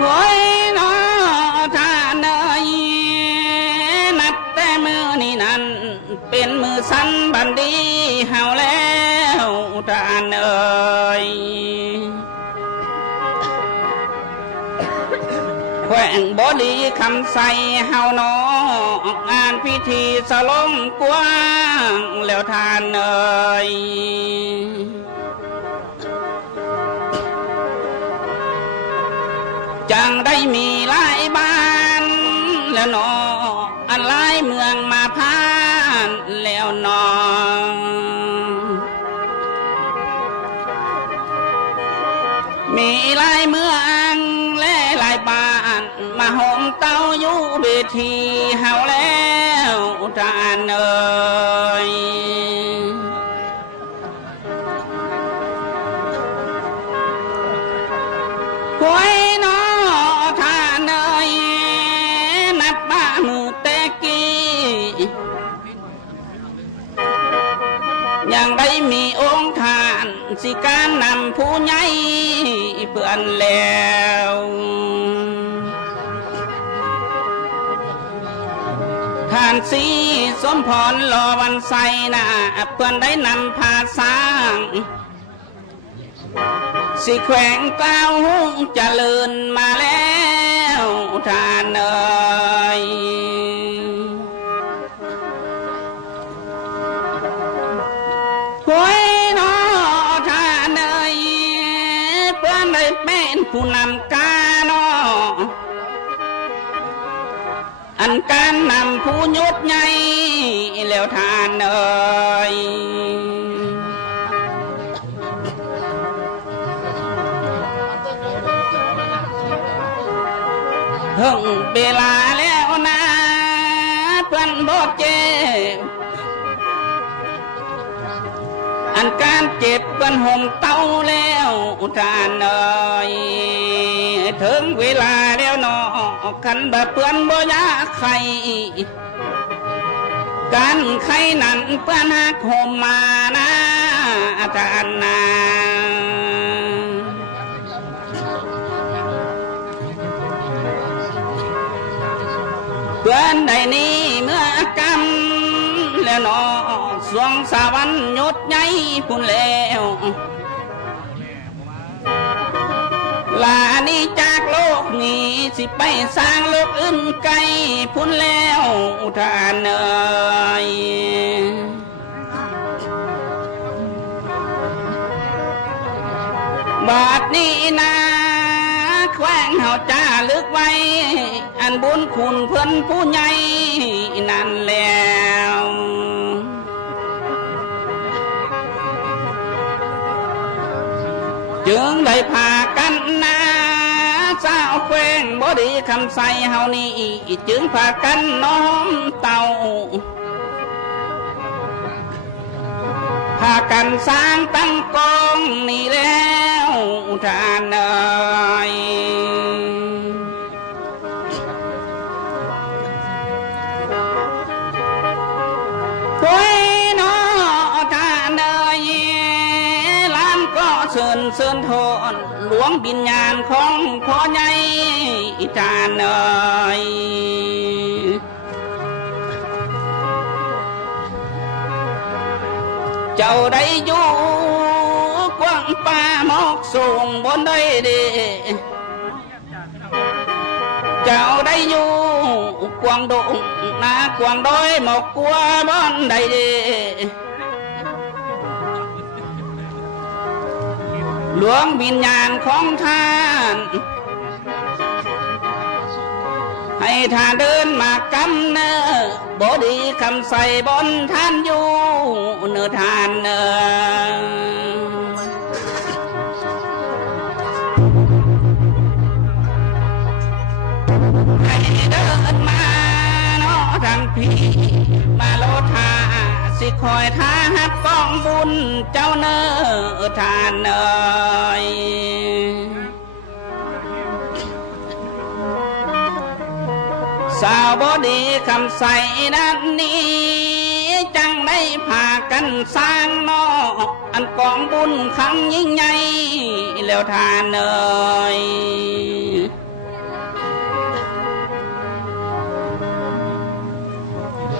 โอ้ยน้อท่านเอ้ยนับแต่มือนี่นั้นเป็นมือสั้นบันดีเฮาแล้วท่านเอ้ยแขวงบดีคำใส่เฮาน้องานพิธีสลงกว้างแล้วท่านเอ้ยจังได้มีหลายบ้านแล้วนออันหลายเมืองมาพานแล้วนอมีหลายเมืองและหลายบ้านมาหอมเต้าอยู่เวทีเฮาแล้วท่านเอ่ยหวยน้อท่านเอ่ยนับบ้ามือแต่กี้ยังได้มีองค์ท่านสิการนำผู้ใหญ่เพื่อนแล้วท่านสีสมพรรอวันใสนะเพื่อนได้นำพาสร้างสิแขวงกล้าวเจริญมาแล้วท่านเอ่ยหวยน้อท่านเอ่ยเพื่อนได้เป็นผู้นำกาเนาะอันการนำผู้ยุดใหญ่แล้วท่านเอ่ยถึงเวลาแล้วนะเพื่อนบอกเจ็บอันการเจ็บเพื่อนห่มเต้าแล้วท่านเอ่ยถึงเวลาแล้วนอคันแบบเพื่อนบ่ยาใครการใครนั้นเพื่อนหักห่มมานะท่านนาเพื่อนใดนี้เมื่อกำแล้วนอสวงสวรรค์ยศใหญ่พุ่นแล้วลานี้จากโลกนี้สิไปสร้างโลกอื่นไกลพุ่นแล้วท่านเอ่ยบาดนี้นะแขวงเฮาจ้าลึกไว้อันบุญคุณเพิ่นผู้ใหญ่นั่นแล้วจึงได้พากันนะสาวแขวงบดีคำใส่เฮานี่จึงพากันน้อมเต่าพากันสร้างตั้งกองนี่แล้วท่านเอ่ยโอ้ยน้อท่านเอ่ยล้านก็เชิญโทษหลวงบิญญาณของพ่อใหญ่ท่านเอ่ยเจ้าได้อยู่กว้างป่าหมอกสูงบนได้ดีเจ้าได้อยู่กวางดงนากวางดอยหมอกกัวบนได้ดีหลวงวิญญาณของท่านให้ท่านเดินมากำเนอบดีคำใส่บนท่านอยู่เนื้อท่านเนอให้เดินมาเนาะทางพี่มาโลธาสิคอยท้าฮับกองบุญเจ้าเนอท่านเอ่ยสาวบดีคำใส่ด้านนี้จังได้พากันสร้างนอก อันกองบุญครั้งยิ่งใหญ่แล้วทานเอ่ย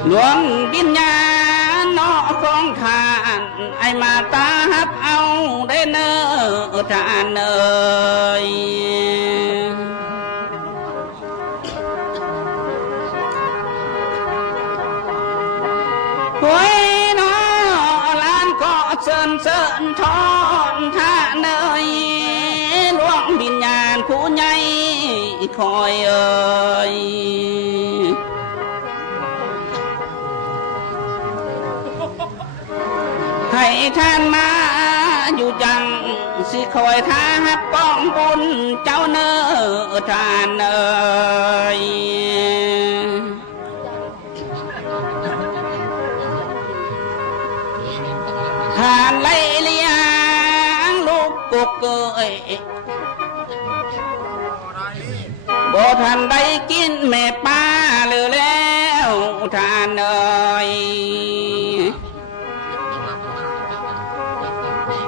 หลวงวิญญาณนอของทานไอมาตาฮับเอาได้เนอทานเอ่ยหวยนอล้านก็เชิญทอนท่าเนยหลวงวิญญาณผู้ใหญ่คอยเอ่ยให้ท่านมาอยู่ยังสิคอยท้าฮับป้องบุญเจ้าเนอท่านเอ่ยท่านไล่เลี้ยงลูกกุกเกยบ่ท่านได้กินแม่ป้าเลยแล้วท่านเอ่ย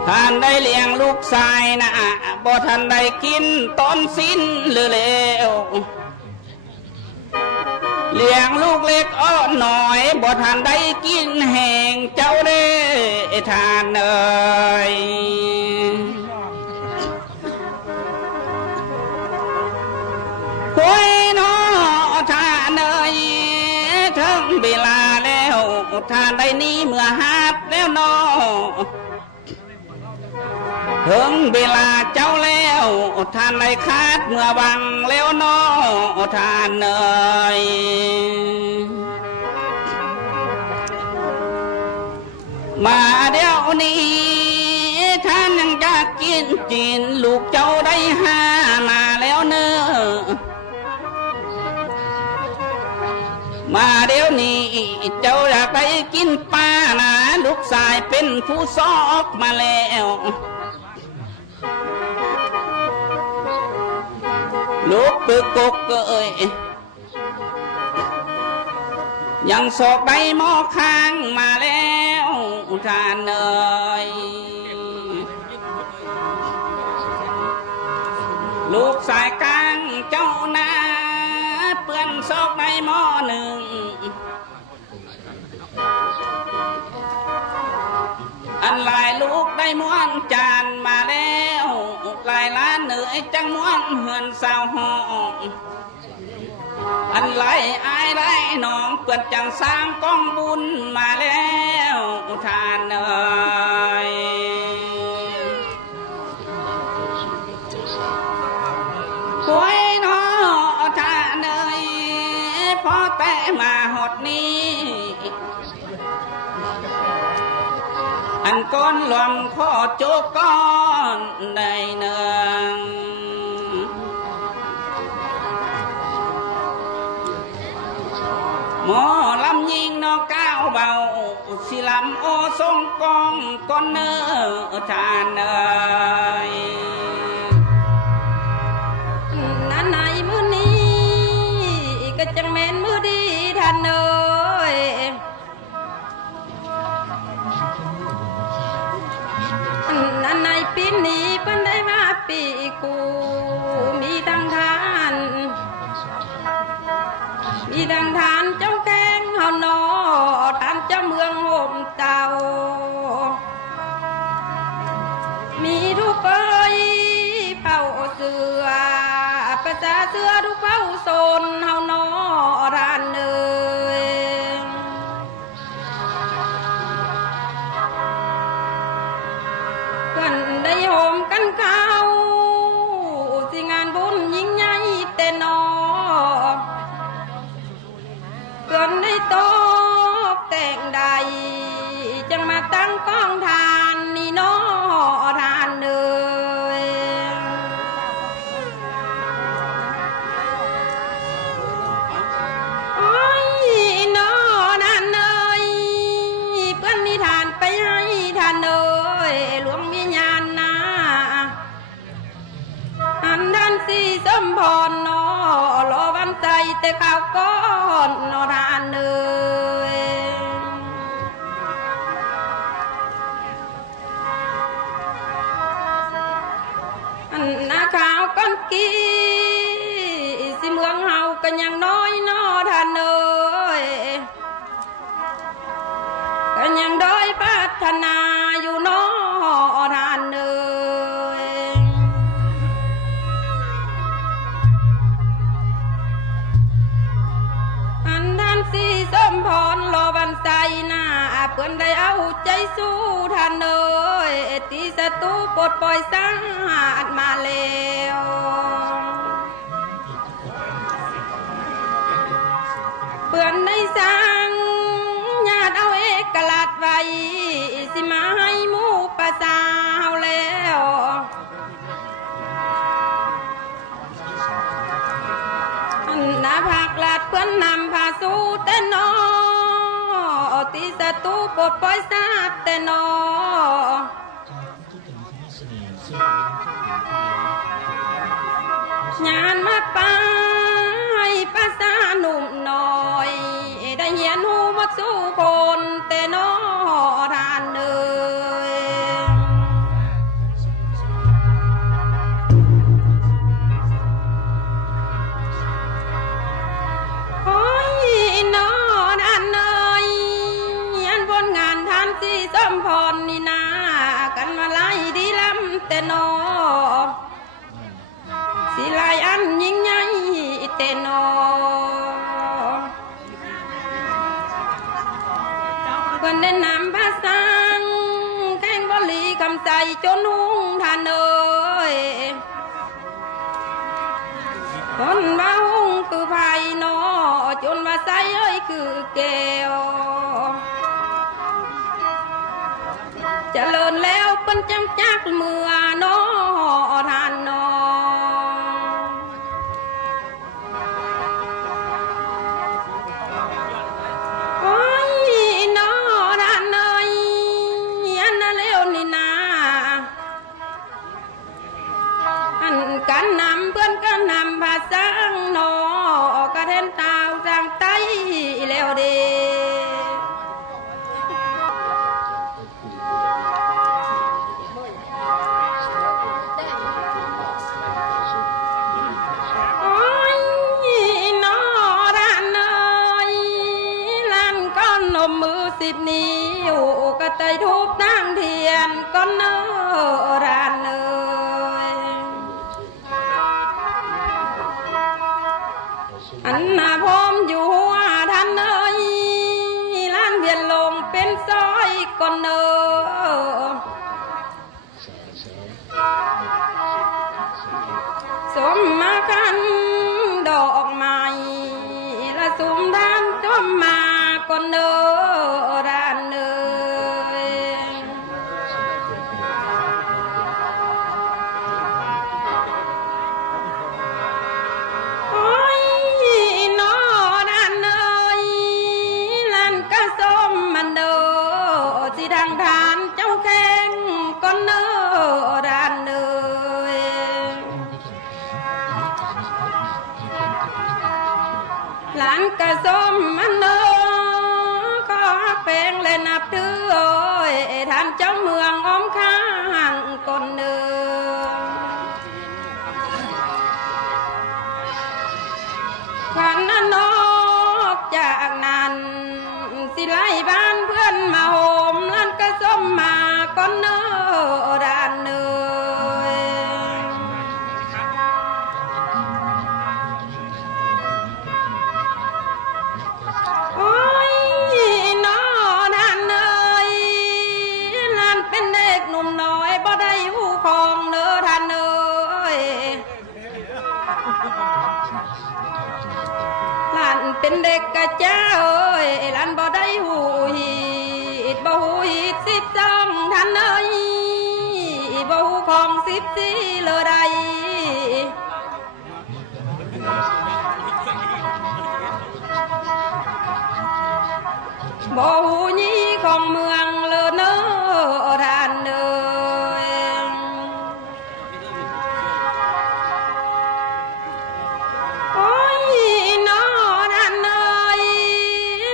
ท่านได้เลี้ยงลูกชายนะบ่ท่านได้กินต้นสิ้นเลยแล้วเลี้ยงลูกเล็กอ้อนหน่อยบ่ท่านได้กินแห้งเจ้าเด้ท่านเอ่ยหวยนอท่านเอ่ยถึงเวลาแล้วท่านได้นี้เมื่อหาดแล้วนอถึงเวลาเจ้าแล้วท่านได้คาดเมื่อวังแล้วนอท่านเอ่ยมาเดี๋ยวนี้ท่านยังอยากกินจีนลูกเจ้าได้หามาแล้วเนอมาเดี๋ยวนี้เจ้าอยากได้กินปลานะลูกชายเป็นผู้ซอกมาแล้วลูกปึกกกเอ้ยยังสอกใบหม้อค้างมาแล้วท่านเอ่ยลูกสายกลางเจ้านาเปื้อนสอกใบหม้อหนึ่งอันหลายลูกได้ม้วนจานมาแล้วหลายล้านเหนื่อยจังม้วนเหือนสาวห้องอันไหลอายไหลน้องเปิดจังสร้างกองบุญมาแล้วท่านเอ่ยหวยนอท่านเอ่ยพอแต่มาหดนี้อันก้นหลวงข้อโจกก้อนได้เนืองหมอลำยิงนอกก้าวเบาสิลำโอทรงกองก้อนเนอท่านเอ่ยนั่นไหนมือนี้ก็จังแม่นมือดีท่านเอ่ยนั่นไหนปีนี้เพิ่นได้มาปีกูมีดังทานเจ้าแกงเฮานอตามเจ้าเมืองห่มเต่ามีทุกเอ้ยเป่าเสือประจาเสือทุกเป่าโซนเฮานอรานเอ่ยเพิ่นได้โฮมกันเขาสิงานบุญยิ่งใหญ่แต่นอเกินได้ตกแต่งใดจังมาตั้งกองทานนี่น้อทานเลยโอ้ยน้อนั่นเลยเพื่อนมีทานไปให้ทานเลยหลวงวิญญาณนะอันท่านสีสมพรน้อรอวันใจแต่ข่าวก้อนนอทานเลย ก็ยังน้อยนอท่านเอ้ยก็ยังด้อยพัฒนาอยู่นอท่านเอ้ยอันท่านสีส้มพรรอบันใจหน้าเพื่อนได้เอาใจสู้ท่านเอ้ยตีศัตรูปลดปล่อยสังหารมาแล้วเพื่อนได้สั่งญาติเอาเอกลัดไว้สิมาให้หมู่ประสาวแล้วนาภาคลาดเพื่อนนำพาสู้แต่นอตีศัตรูปลดปล่อยทราบแต่นองานมาไปภาษาหนุ่มน้อยได้เห็นหูมาสู้คนแต่นอทานเลยโอ้ยนอทานเลยยันบนงานทานสีส้มพรนี่นากันมาไล่ดีลำแต่นอสิลายอันยิ่งใหญ่เตนอเพิ่นได้นำภาษาแข่งบลีคำใจจนหุ่งท่านเอ้ยคนว่าหุ่งคือไผ่นอจนว่าใสเอ้ยคือแก้วเจริญแล้วเป็นจำจักเมื่อนอท่านนอกันนำเพื่อนกันนำภาษาหนอกระเทนตาวจางไตแล้วเดโอ้ยนอร้านเนยร้านก้อนนมมือ10 นิ้วกระเตยทุบนั่งเทียนก้อนเนอร้านเนยอันนาพร้อมอยู่ว่าท่านเอ้ยล้านเวียนลงเป็นซอยก่อนเนอสมมากันดอกไม้ละสุมด้านจมมาก่อนเนอร้านเนยมันเดอสิดังทานเจ้าแข้งก้อนเนอรานเนยหลานกระส้มมันเนอก็แปลงและนับถือโอ้ยท่านเจ้าเมืองอ้อมข้างก้อนเนอขวัญนอกจากนั้นสิไล่บ้านเพื่อนมาโหมล้านกระส้มมาก้อนเนอรานเนยโอ้ยนอรานเนยล้านเป็นเด็กหนุ่มน้อยบ่ได้หูของเนอท่านเนยล้านเป็นเด็กกะเจ้าเอ้ยล้านบ่ได้หูหีดบ่หูหีด12ท่านเอ้ยบ่หูของ14เลยใดบ่หูยี่ของเมืองเลยเนอท่านเอ้ยโอ้ยนอท่านเอ้ย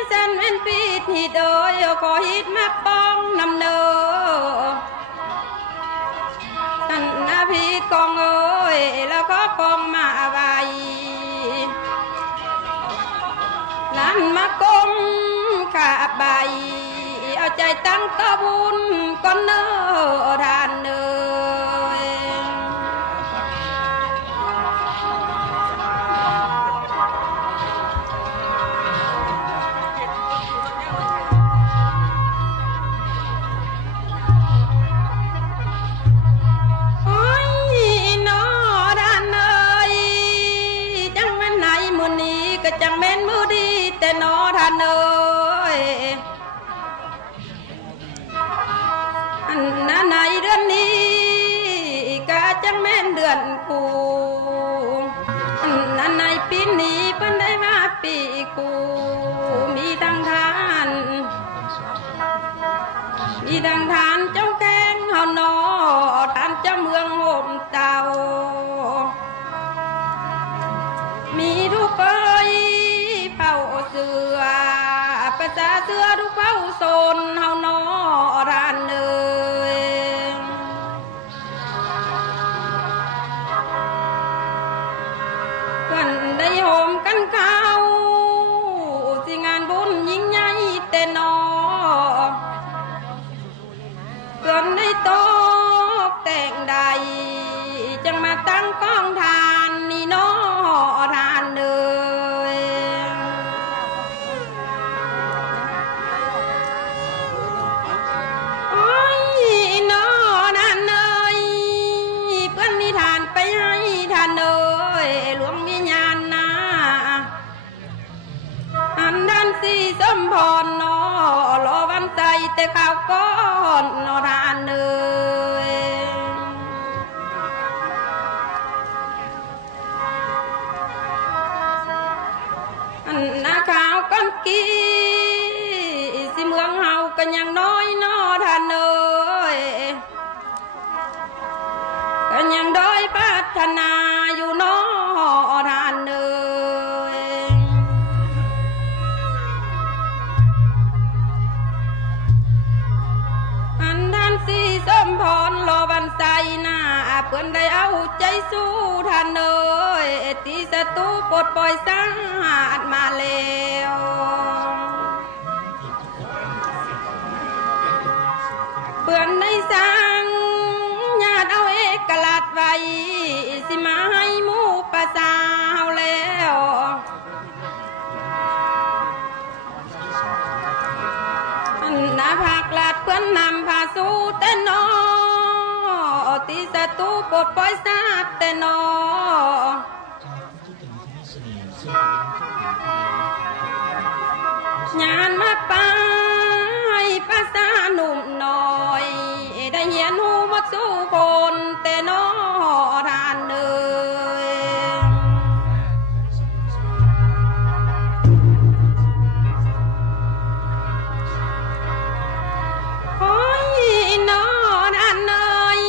เส้นเป็นปีที่เดยขอฮิตมาป้องนำเนอท่านนาพีกองเอ้ยแล้วก็กองมาไว้ นมากลมขาใบเอาใจตั้งต่อบุญก่อนเนอทานเนยก็จังแม่นมือดีแต่นอทานเอยอันนาในเดือนนี้ก็จังแม่นเดือนกูอันนาในปีนี้เพิ่นได้มาปีกูมีดังทานเจ้าแกงเฮานอทานเจ้าเมืองโหมเต่ามีทุกเอ้ยเผาเสือประจาเสือทุกเผาโซนเฮานอรานเลยเพื่อนได้โฮมกันข้าวสิงานบุญยิ่งใหญ่แต่นอเพื่อนได้ตกแต่งใดจังมาตั้งกองทานนี่นอทานเลยโอ้ยนอทานเลยเพื่อนนิทานไปให้ทานเลยหลวงวิญญาณนะอันด้านสีสมพรนอรอวันใจแต่ข่าวก้อนนอทานเลยนาขาวก้อนกี้สิเมืองเฮากันยังน้อยนอทานเอยกันยังด้อยพัฒนาอยู่นอทานเอยอันท่านสีส้มพรรอวันใจหน้าเพื่อนได้เอาใจสู้ทานเอยตีศัตรูปลดปล่อยสังหารมาแล้วเพื่อนได้สั่งญาติเอาเอกลัดไว้สิมาให้หมู่ประสาวแล้วอันนาภาคลาดเพื่อนนำพาสู้แต่นอตีศัตรูปลดปล่อยสัตว์แต่นองานมาไปภาษาหนุ่มน้อยได้เหียนหูมาสู้คนแต่นอทานเลยโอ้ยนอทานเลย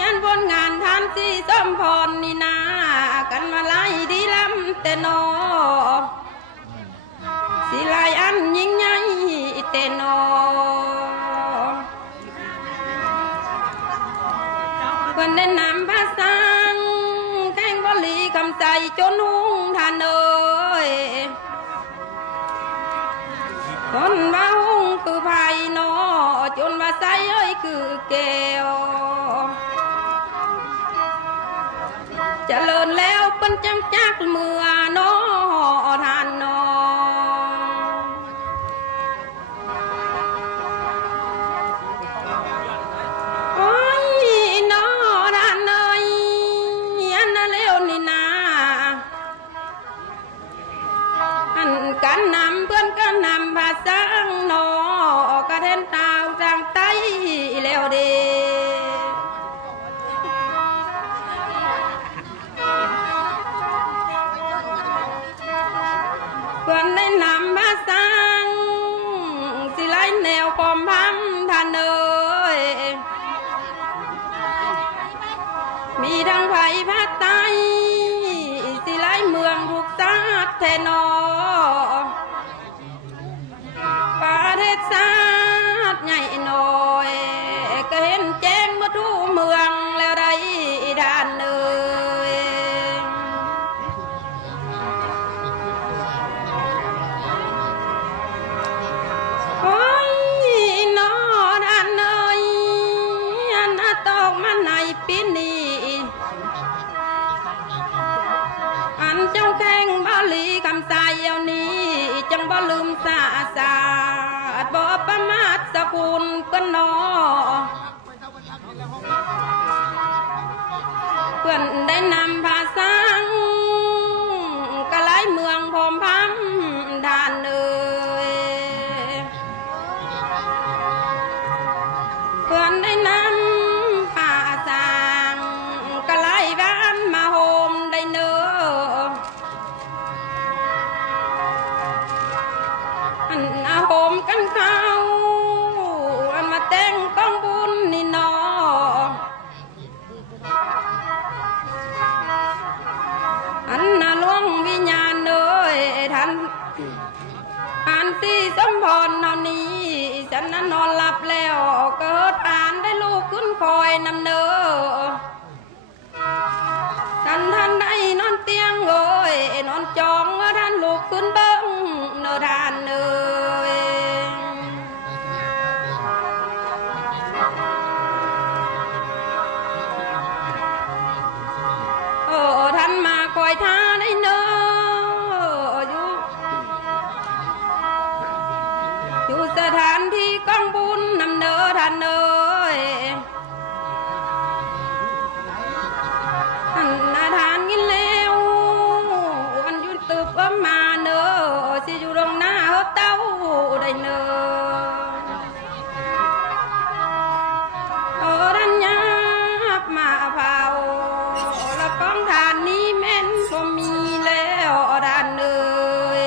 ยันผลงานทานสีส้มพรนี่นากันมาไล่ดีลำแต่นอสิลายอันยิ่งใหญ่เตนอเพิ่นได้นำภาษาแข่งบลีคำใจจนหุ่งทานเอ้ยคนว่าหุ่งคือไผ่นอจนว่าใสเอ้ยคือแก้วเจริญแล้วเปิ้นจังจักเมื่อนอทานนอกันนำเพื่อนกันนำภาษาหนอกระเทนตาวจางไตแล้วเดเพื่อนได้นำภาษาสิไลแนวปอมพัมทานเอยมีทั้งไผ่ภาคใต้สิไลเมืองทุกศาสตร์แทนอประเทศชาติใหญ่หน่อยก็เห็นแจ้งมาทุกเมืองแล้วได้ด้านเลย คอยนำเนอท่านได้นอนเตียงโอยนอนจองท่านลูกขึ้นเบิ้งเนอท่านเนยท่านมาคอยท่าได้เนออยู่สถานที่กองบุญนำเนอท่านเนยท่านนาทานกินแล้วอันยุนตึบว่ามาเนอสิอยู่ตรงหน้าเต้าได้เนอท่านยับมาเผาแล้วกองทานนี้แม่นก็มีแล้วท่านเนย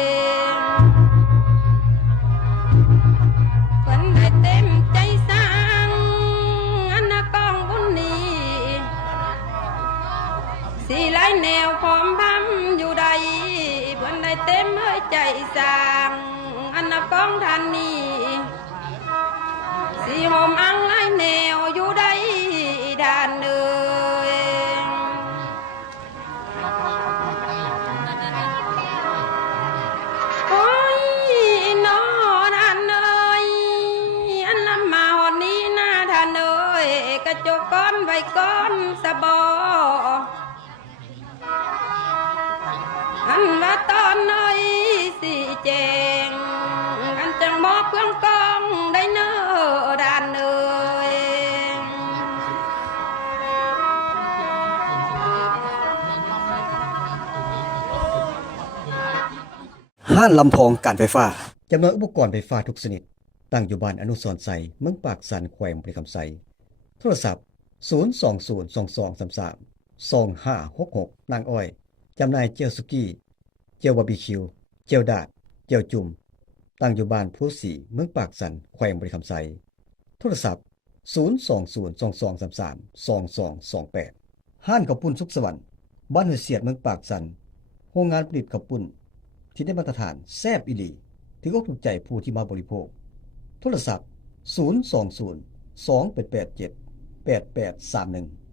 เพิ่นได้เต็มใจสร้างอันนะกองบุญนี้สีหลายแนวพร้อมพำอยู่ใดเพิ่นได้เต็มใจสร้างอันนะกองท่านนี้สีหอมอังหลายแนวอยู่ใดท่านเนยโอ้ยนอท่านเนยอันละมาหอดนี้หน้าท่านเนยกระจกก้อนไว้ก้อนสะบออันว่าตอนเนยสิแจงอันจังบอกเครื่องกองได้เนอท่านเนยห้านลำพองการไฟฟ้าจำหน่ายอุปกรณ์ไฟฟ้าทุกชนิดตั้งอยู่บ้านอนุสรณ์ไสเมืองปากสันแขวงบริคำไสโทรศัพท์02022332566นางอ้อยจำหน่ายเจลสุกี้เจลบาร์บีคิวเจลดาดเจลจุ่มตั้งอยู่บ้านผู้สีเมืองปากสันแขวงบริคำไสโทรศัพท์02022332228ห้านข้าวปุ้นสุขสวรรค์บ้านห้วยเสียดเมืองปากสันโรงงานผลิตข้าวปุ้นที่ได้มาตรฐานแซ่บอีหลีถึงอกถูกใจผู้ที่มาบริโภคโทรศัพท์02028878831